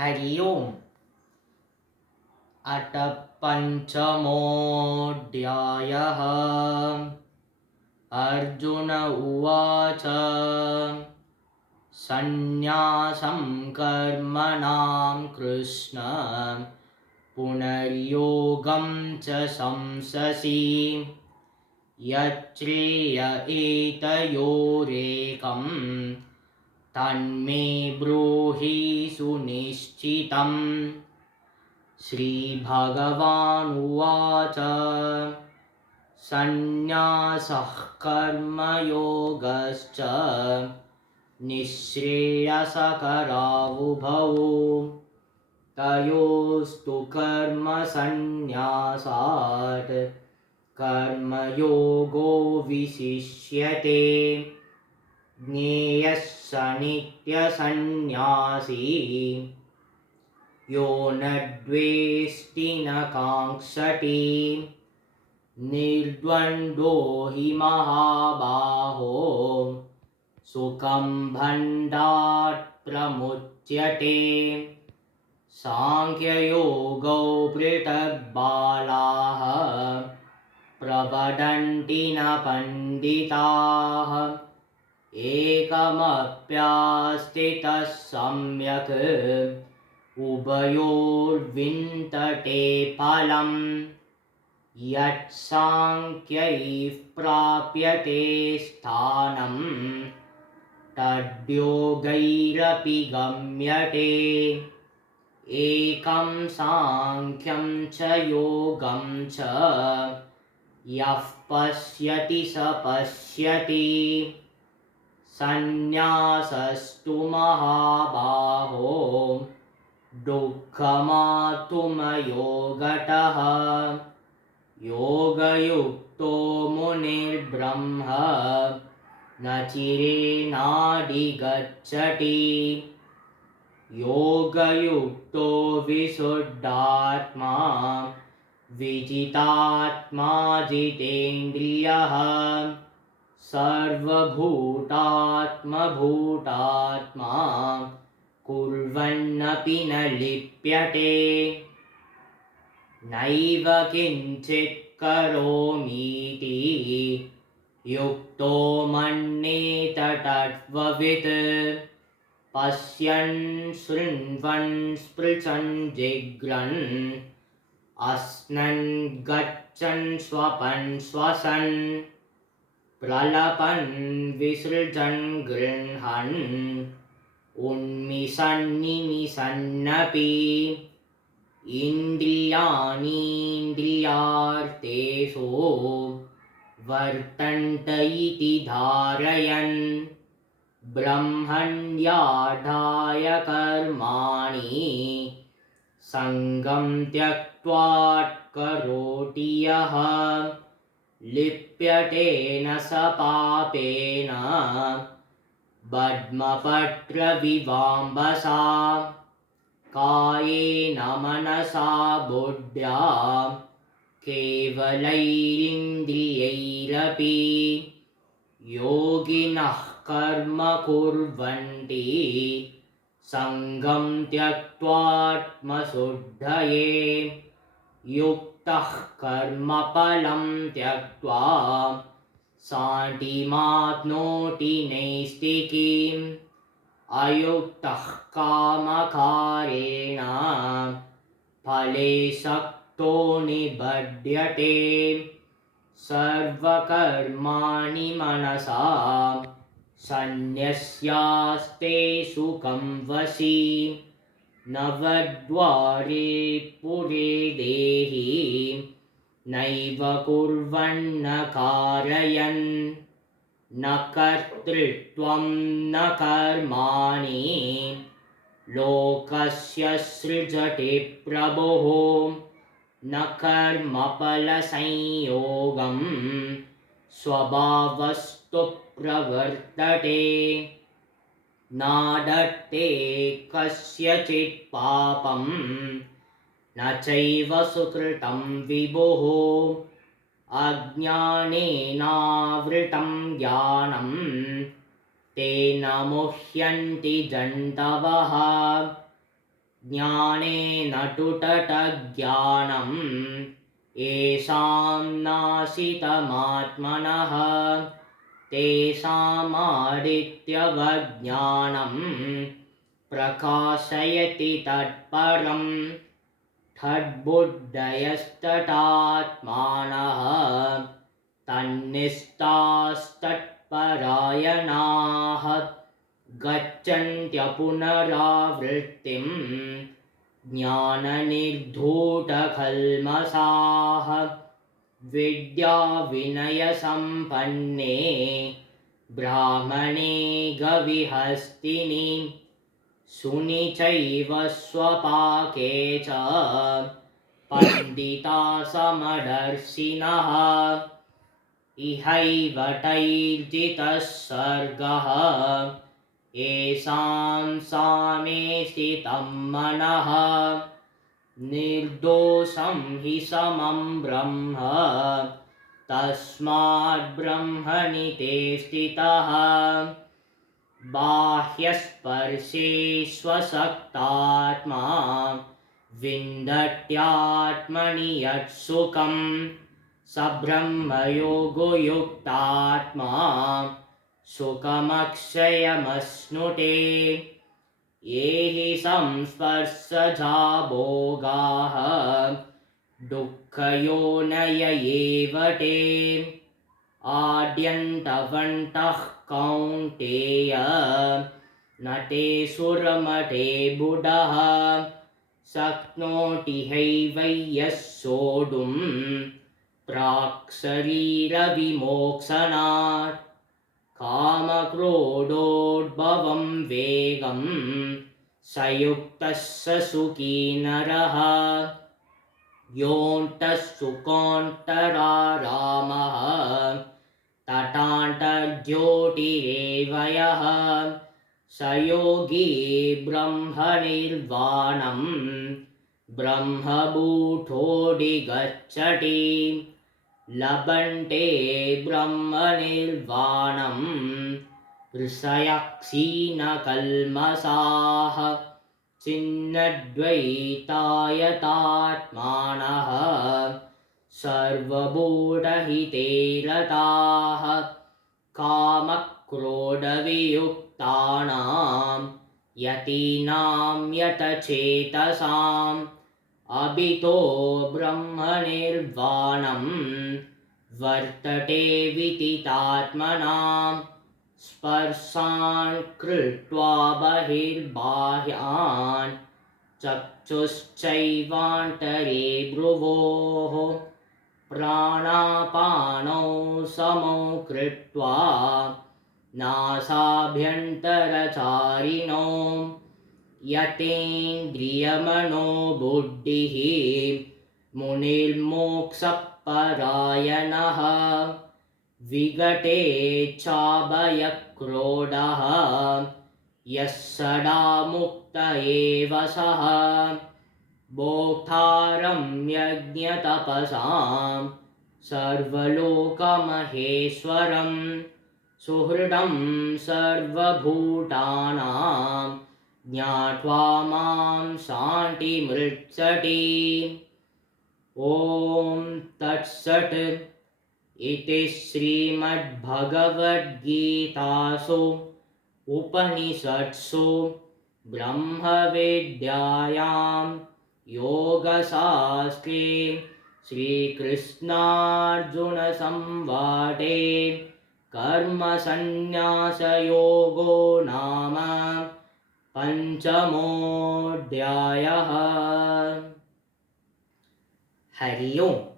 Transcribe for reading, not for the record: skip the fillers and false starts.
हरि ओम्। अथ पञ्चमोऽध्यायः। अर्जुन उवाच सन्न्यासं कर्मणां कृष्ण पुनर्योगं च संससि यच्छ्रेय एतयोरेकं तन्मे ब्रूहि सुनिश्चितम्। श्रीभगवानुवाच सन्न्यासः कर्मयोगश्च निःश्रेयसकरावुभौ तयोस्तु कर्मसन्न्यासात् कर्मयोगो विशिष्यते। ज्ञेयः स नित्यसन्न्यासी यो न द्वेष्टि न काङ्क्षति निर्द्वन्द्वो हि महाबाहो सुखं बन्धात् प्रमुच्यते। साङ्ख्ययोगौ पृथग्बालाः प्रवदन्ति न पण्डिताः एकमप्यास्थितः सम्यक् उभयोर्विन्दते फलम्। यत्साङ्ख्यैः प्राप्यते स्थानं तद्योगैरपि गम्यते। एकं साङ्ख्यं च योगं च यः पश्यति स पश्यति। सन्न्यासस्तु महाबाहो दुःखमातुमयोगतः योगयुक्तो मुनिर्ब्रह्म न चिरेणाधिगच्छति। योगयुक्तो विशुद्धात्मा विजितात्मा जितेन्द्रियः सर्वभूतात्मभूतात्मा कुर्वन्नपि न लिप्यते। नैव किञ्चित् करोमीति युक्तो मन्येत तत्त्ववित्। पश्यन् शृण्वन् स्पृशन् जिघ्रन् अस्नन् गच्छन् स्वपन् श्वसन् प्रलपन् विसृजन् गृह्णन् उन्मिषन् निमिषन्नपि इन्द्रियाणीन्द्रियार्थेषु वर्तन्त इति धारयन् ब्रह्मण्याधाय कर्माणि सङ्गं त्यक्त्वा करोति यः लिप्यते न स पापेन पद्मपत्रविवाम्बसा। कायेन मनसा बुद्ध्या केवलैरिन्द्रियैरपि योगिनः कर्म कुर्वन्ति सङ्गं त्यक्त्वात्मशुद्धये। युक्तः कर्मफलं त्यक्त्वा शान्तिमाप्नोति नैष्ठिकीम्। अयुक्तः कामकारेण फले सक्तो निबध्यते। सर्वकर्माणि मनसा सन्न्यस्यास्ते सुखं वशी। नवद्वारे पुरे देहि नैव कुर्वन्न कारयन्। न कर्तृत्वं न कर्माणि लोकस्य सृजति प्रभुः। न कर्मफलसंयोगं स्वभावस्तु प्रवर्तते। नादत्ते कस्यचित् पापं न चैव सुकृतं विभुः। अज्ञानेनावृतं ज्ञानं तेन मुह्यन्ति जन्तवः। ज्ञानेन टुटटज्ञानम् येषां नाशितमात्मनः तेषामादित्यवज्ञानं प्रकाशयति तत्परम् तद्बुद्धयस्तटात्मानः तन्निष्ठास्तत्परायणाः गच्छन्त्यपुनरावृत्तिं ज्ञाननिर्धूतकल्मषाः विद्याविनयसम्पन्ने ब्राह्मणे गविहस्तिनि शुनि चैव स्वपाके च पण्डिता समदर्शिनः इहैव तैर्जितः सर्गः येषां सामे स्थितं मनः निर्दोषं हि समं ब्रह्म तस्माद्ब्रह्मणि ते स्थितः बाह्यस्पर्शेष्वशक्तात्मा विन्दत्यात्मनि यत्सुखं स ब्रह्मयोगयुक्तात्मा सुखमक्षयमश्नुते ये हि संस्पर्शजा भोगाः दुःखयोनय एव ते आद्यन्तवन्तः कौन्तेय न ते सुरमते बुधः शक्नोति हैवय्यः सोढुं प्राक्शरीरविमोक्षणात् कामक्रोधोद्भवं वेगं स युक्तः स सुखी नरः योऽन्तः सुखोऽन्तरारामः तटान्तर्ज्योतिरेव यः स योगी ब्रह्मनिर्वाणं ब्रह्मभूतोऽधिगच्छति लभन्ते ब्रह्मनिर्वाणं ऋषयः क्षीणकल्मषाः छिन्नद्वैतायतात्मानः सर्वभूतहिते रताः कामक्रोधवियुक्तानां यतीनां यतचेतसाम् अभितो ब्रह्मनिर्वाणं वर्तते विदितात्मनां स्पर्शान् कृत्वा बहिर्बाह्यान् चक्षुश्चैवान्तरे भ्रुवोः प्राणापानौ समौ कृत्वा नासाभ्यन्तरचारिणौ यतेन्द्रियमनोबुद्धिः मुनिर्मोक्षपरायणः विगतेच्छाभयक्रोधः यः सदा मुक्त एव सः भोक्तारं यज्ञतपसां सर्वलोकमहेश्वरं सुहृदं सर्वभूतानां ज्ञात्वा मां शान्तिमृच्छति। ॐ तत्सत् इति श्रीमद्भगवद्गीतासु उपनिषत्सु ब्रह्मविद्यायां योगशास्त्रे श्रीकृष्णार्जुनसंवादे कर्मसन्न्यासयोगो नाम पञ्चमोऽध्यायः। हरि ओम्।